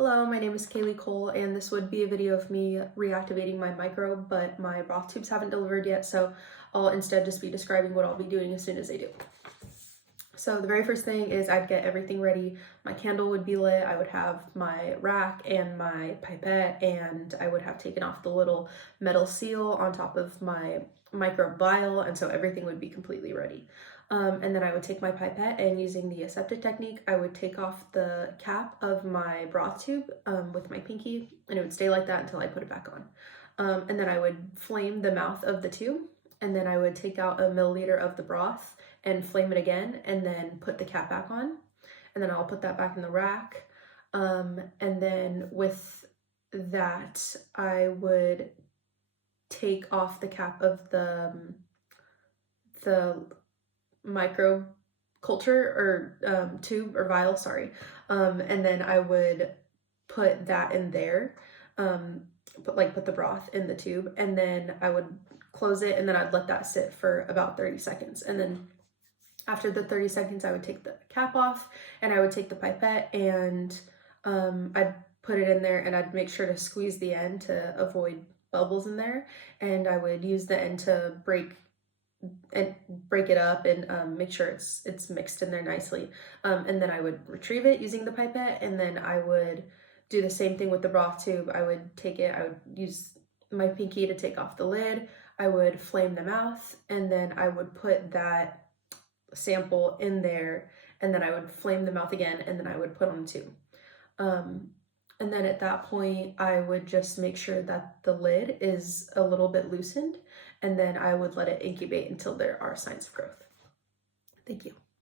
Hello, my name is Kaylee Cole, and this would be a video of me reactivating my microbe, but my broth tubes haven't delivered yet, so I'll instead just be describing what I'll be doing as soon as they do. So the very first thing is I'd get everything ready. My candle would be lit, I would have my rack and my pipette, and I would have taken off the little metal seal on top of my microbe vial, and so everything would be completely ready. And then I would take my pipette, and using the aseptic technique, I would take off the cap of my broth tube with my pinky, and it would stay like that until I put it back on. And then I would flame the mouth of the tube, and then I would take out 1 milliliter of the broth and flame it again, and then put the cap back on, and then I'll put that back in the rack. And then with that, I would take off the cap of the microbe culture or tube or vial, sorry. And then I would put that in there, put the broth in the tube, and then I would close it, and then I'd let that sit for about 30 seconds. And then after the 30 seconds, I would take the cap off, and I would take the pipette, and I'd put it in there, and I'd make sure to squeeze the end to avoid bubbles in there, and I would use the end to break it up and make sure it's mixed in there nicely. And then I would retrieve it using the pipette, and then I would do the same thing with the broth tube. I would use my pinky to take off the lid. I would flame the mouth, and then I would put that sample in there, and then I would flame the mouth again, and then I would put on the tube. And then at that point, I would just make sure that the lid is a little bit loosened, and then I would let it incubate until there are signs of growth. Thank you.